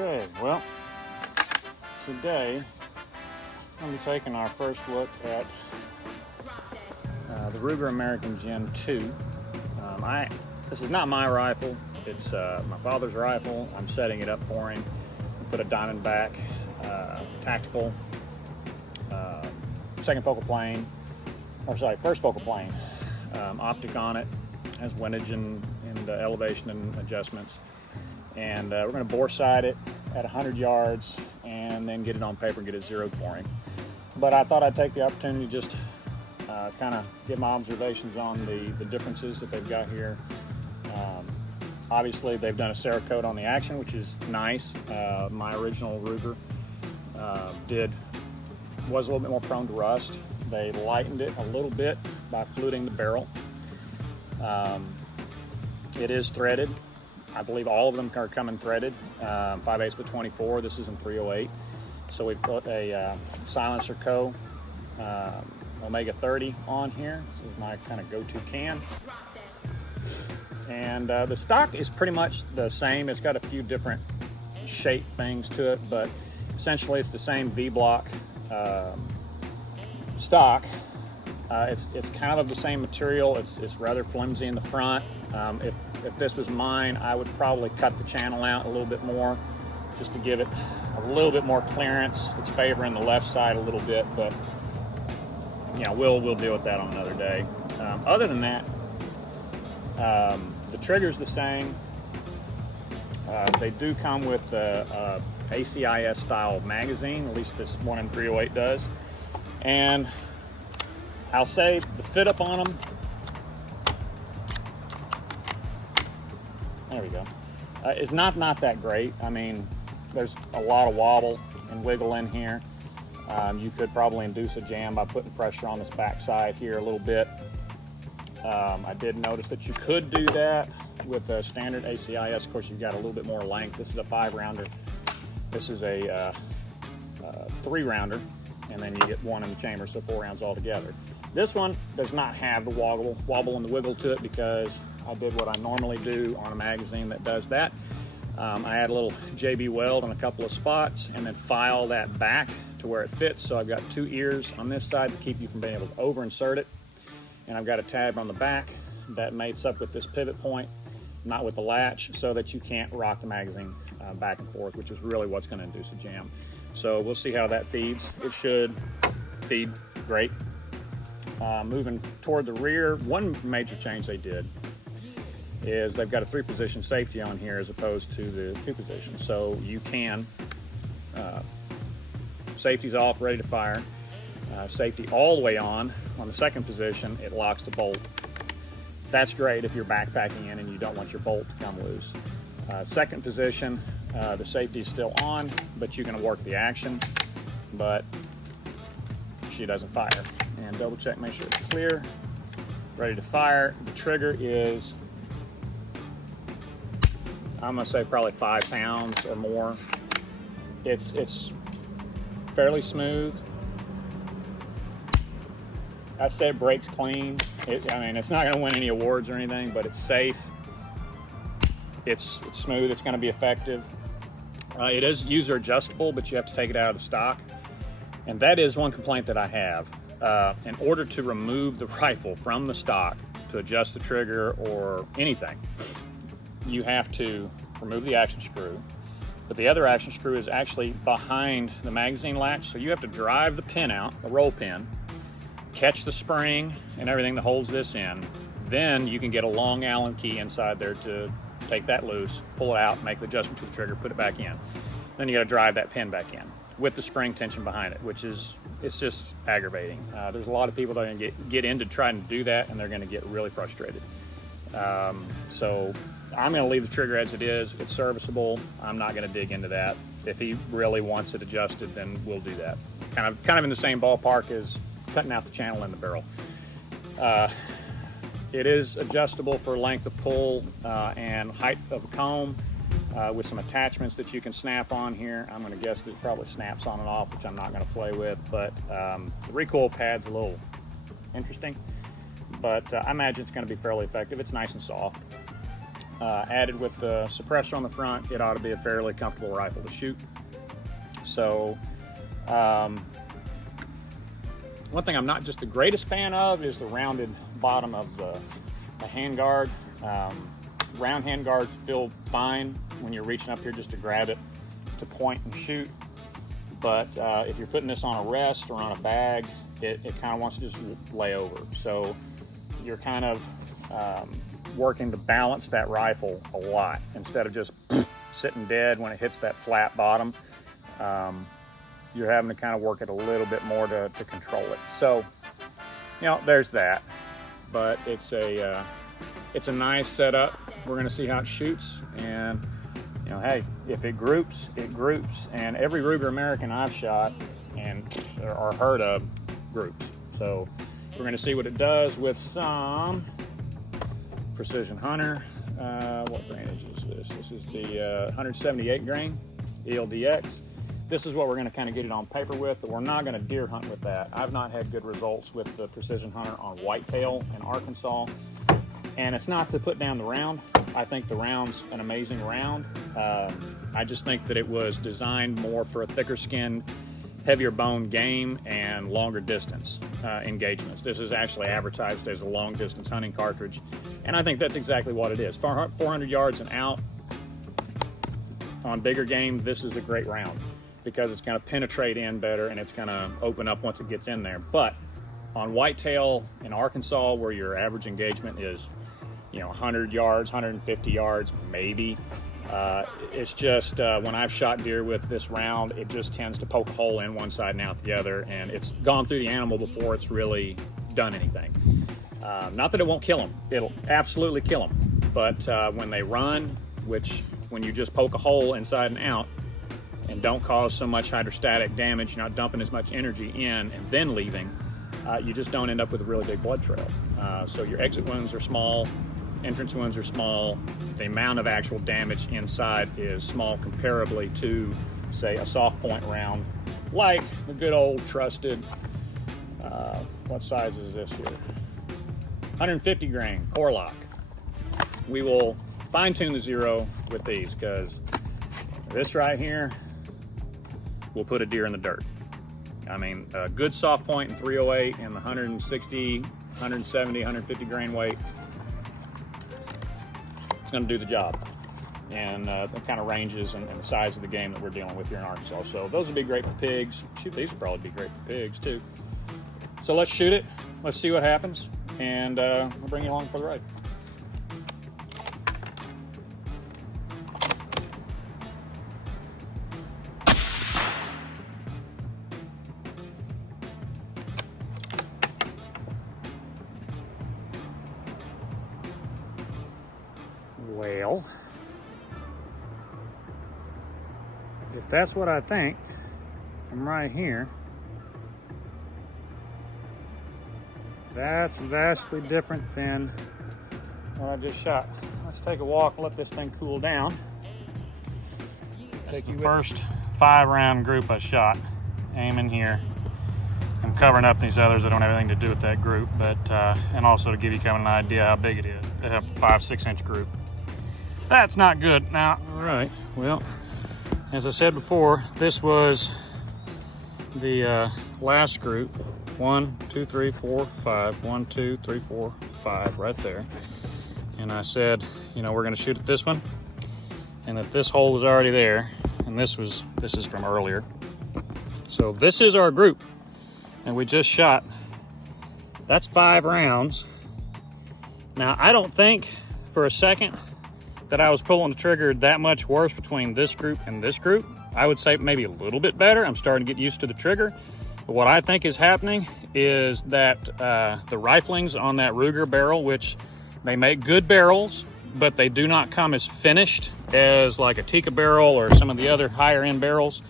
Okay, well, today I'm going to be taking our first look at the Ruger American Gen 2. This is not my rifle, it's my father's rifle. I'm setting it up for him. Put a Diamondback tactical first focal plane optic on it. Has windage and elevation and adjustments. And we're going to bore sight it at 100 yards and then get it on paper and get it zeroed for him. But I thought I'd take the opportunity to just kind of give my observations on the differences that they've got here. Obviously, they've done a Cerakote on the action, which is nice. My original Ruger was a little bit more prone to rust. They lightened it a little bit by fluting the barrel. It is threaded. I believe all of them are coming threaded, 5/8 by 24. This is in 308. So we put a Silencer Co. Omega 30 on here. This is my kind of go-to can. And the stock is pretty much the same. It's got a few different shape things to it, but essentially it's the same V-block stock. It's kind of the same material. It's rather flimsy in the front. If this was mine, I would probably cut the channel out a little bit more just to give it a little bit more clearance. It's favoring the left side a little bit, but yeah, we'll deal with that on another day. Other than that, the trigger's the same. They do come with a ACIS style magazine, at least this one in 308 does. And I'll say the fit up on them, there we go, is not that great. I mean, there's a lot of wobble and wiggle in here. You could probably induce a jam by putting pressure on this backside here a little bit. I did notice that you could do that with a standard ACIS. Of course, you've got a little bit more length. This is a 5-rounder. This is a 3-rounder, and then you get one in the chamber, so 4 rounds altogether. This one does not have the wobble and the wiggle to it because I did what I normally do on a magazine that does that. I add a little JB Weld on a couple of spots and then file that back to where it fits. So I've got 2 ears on this side to keep you from being able to over insert it. And I've got a tab on the back that mates up with this pivot point, not with the latch, so that you can't rock the magazine back and forth, which is really what's going to induce a jam. So we'll see how that feeds. It should feed great. Moving toward the rear, one major change they did is they've got a 3-position safety on here as opposed to the 2-position. So you can, safety's off, ready to fire. Safety all the way on the 2nd position, it locks the bolt. That's great if you're backpacking in and you don't want your bolt to come loose. 2nd position, the safety's still on, but you can work the action, but she doesn't fire. And double check, make sure it's clear, ready to fire. The trigger is, I'm gonna say probably 5 pounds or more. It's fairly smooth. I'd say it breaks clean. I mean, it's not gonna win any awards or anything, but it's safe. It's smooth, it's gonna be effective. It is user adjustable, but you have to take it out of the stock. And that is one complaint that I have. In order to remove the rifle from the stock to adjust the trigger or anything, you have to remove the action screw, but the other action screw is actually behind the magazine latch, so you have to drive the pin out, the roll pin, catch the spring and everything that holds this in. Then you can get a long Allen key inside there to take that loose, pull it out, make the adjustment to the trigger, put it back in. Then you got to drive that pin back in with the spring tension behind it, which is, it's just aggravating. There's a lot of people that are going to get into trying to do that, and they're going to get really frustrated. So I'm going to leave the trigger as it is. It's serviceable. I'm not going to dig into that. If he really wants it adjusted, then we'll do that. Kind of in the same ballpark as cutting out the channel in the barrel. It is adjustable for length of pull and height of a comb with some attachments that you can snap on here. I'm going to guess that probably snaps on and off, which I'm not going to play with, but the recoil pad's a little interesting, but I imagine it's going to be fairly effective. It's nice and soft. added with the suppressor on the front, it ought to be a fairly comfortable rifle to shoot. So one thing I'm not just the greatest fan of is the rounded bottom of the handguard. Round handguards feel fine when you're reaching up here just to grab it to point and shoot. But if you're putting this on a rest or on a bag, it kind of wants to just lay over. So you're kind of working to balance that rifle a lot instead of just sitting dead when it hits that flat bottom. You're having to kind of work it a little bit more to control it. So, you know, there's that. But it's a nice setup. We're gonna see how it shoots, and you know, hey, if it groups, it groups. And every Ruger American I've shot and or heard of groups. So we're gonna see what it does with some Precision Hunter. What grainage is this? This is the 178 grain ELDX. This is what we're gonna kind of get it on paper with, but we're not gonna deer hunt with that. I've not had good results with the Precision Hunter on whitetail in Arkansas. And it's not to put down the round. I think the round's an amazing round. I just think that it was designed more for a thicker skin, heavier bone game and longer distance engagements. This is actually advertised as a long distance hunting cartridge. And I think that's exactly what it is. 400 yards and out on bigger game, this is a great round because it's gonna penetrate in better and it's gonna open up once it gets in there. But on whitetail in Arkansas, where your average engagement is, you know, 100 yards, 150 yards, maybe. It's just, when I've shot deer with this round, it just tends to poke a hole in one side and out the other, and it's gone through the animal before it's really done anything. Not that it won't kill them, it'll absolutely kill them. But when they run, which when you just poke a hole inside and out and don't cause so much hydrostatic damage, you're not dumping as much energy in and then leaving, you just don't end up with a really big blood trail. So your exit wounds are small, entrance wounds are small, the amount of actual damage inside is small comparably to, say, a soft point round, like the good old trusted, what size is this here? 150 grain Core-Lokt. We will fine tune the zero with these because this right here will put a deer in the dirt. I mean, a good soft point in 308 and the 160, 170, 150 grain weight, it's gonna do the job. And the kind of ranges and the size of the game that we're dealing with here in Arkansas. So those would be great for pigs. Shoot, these would probably be great for pigs too. So let's shoot it, let's see what happens, and we'll bring you along for the ride. Well, if that's what I think, I'm right here. That's vastly different than what I just shot. Let's take a walk and let this thing cool down. Take the first 5-round group I shot. Aiming here. I'm covering up these others that don't have anything to do with that group, but and also to give you kind of an idea how big it is. They have a 5-6 inch group. That's not good. Now, all right, well, as I said before, this was the last group. 1, 2, 3, 4, 5. 1, 2, 3, 4, 5 right there. And I said, you know, we're gonna shoot at this one, and that this hole was already there, and this is from earlier. So this is our group, and we just shot. That's 5 rounds. Now, I don't think for a second that I was pulling the trigger that much worse between this group and this group. I would say maybe a little bit better. I'm starting to get used to the trigger. But what I think is happening is that the riflings on that Ruger barrel, which they make good barrels, but they do not come as finished as like a Tikka barrel or some of the other higher end barrels.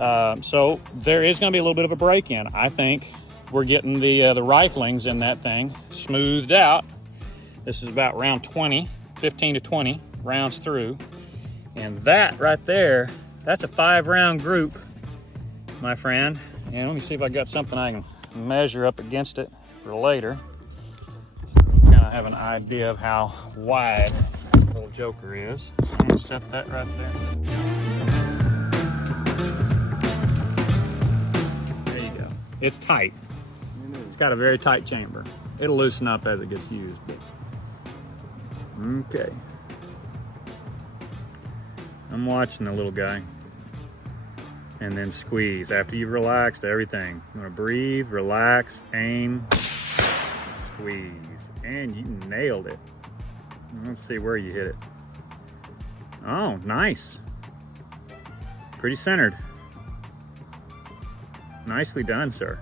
So there is gonna be a little bit of a break in. I think we're getting the riflings in that thing smoothed out. This is about round 20. 15 to 20 rounds through, and that right there, that's a 5-round group, my friend. And let me see if I got something I can measure up against it for later, so you kind of have an idea of how wide little joker is. So I'm gonna set that right there. There you go. It's tight. It's got a very tight chamber. It'll loosen up as it gets used. But... okay. I'm watching the little guy. And then squeeze. After you've relaxed everything. You wanna breathe, relax, aim, squeeze. And you nailed it. Let's see where you hit it. Oh, nice. Pretty centered. Nicely done, sir.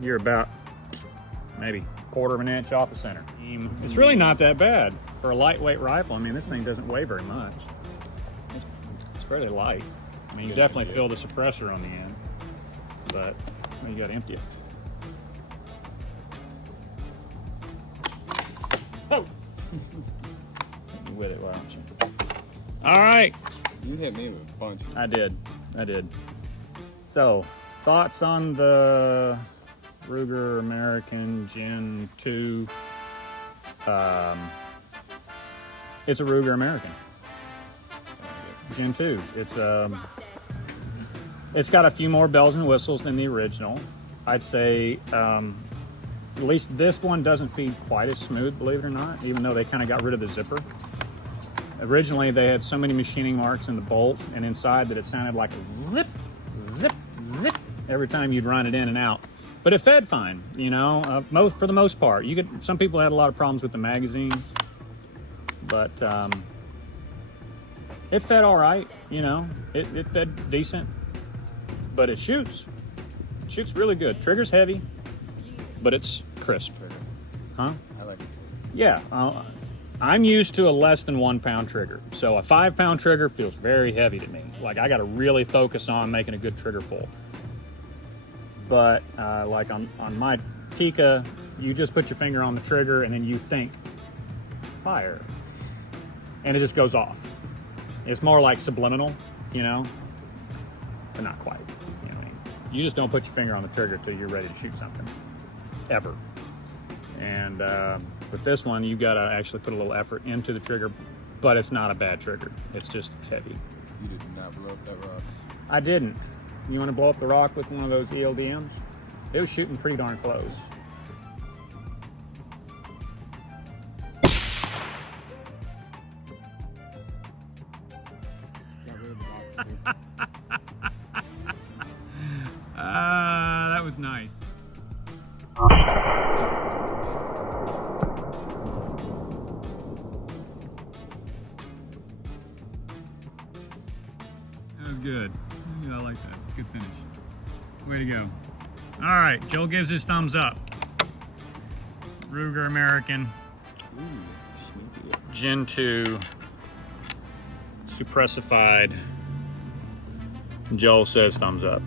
You're about maybe 1/4 of an inch off the center. It's really not that bad for a lightweight rifle. I mean, this thing doesn't weigh very much. It's fairly light. I mean, you definitely feel the suppressor on the end, but you gotta empty it. Oh! With it, why don't you? All right. You hit me with a bunch. I did. So, thoughts on the Ruger American Gen 2? It's a Ruger American Gen 2. It's got a few more bells and whistles than the original. I'd say at least this one doesn't feed quite as smooth, believe it or not, even though they kind of got rid of the zipper. Originally, they had so many machining marks in the bolt and inside that it sounded like a zip, zip, zip every time you'd run it in and out. But it fed fine, you know, for the most part. Some people had a lot of problems with the magazines, but it fed all right, you know. It fed decent, but it shoots. It shoots really good. Trigger's heavy, but it's crisp. Huh? I like it. Yeah. I'm used to a less than 1 pound trigger. So a 5 pound trigger feels very heavy to me. Like I got to really focus on making a good trigger pull. But like on my Tikka, you just put your finger on the trigger and then you think fire. And it just goes off. It's more like subliminal, you know, but not quite. You know what I mean? You just don't put your finger on the trigger till you're ready to shoot something, ever. And with this one, you gotta actually put a little effort into the trigger, but it's not a bad trigger. It's just heavy. You did not blow up that rock. I didn't. You wanna blow up the rock with one of those ELDMs? It was shooting pretty darn close. Got rid of the box, dude. That was nice. That was good. Yeah, I like that. Good finish. Way to go. All right, Joel gives his thumbs up. Ruger American Gen 2 suppressified. Joel says thumbs up.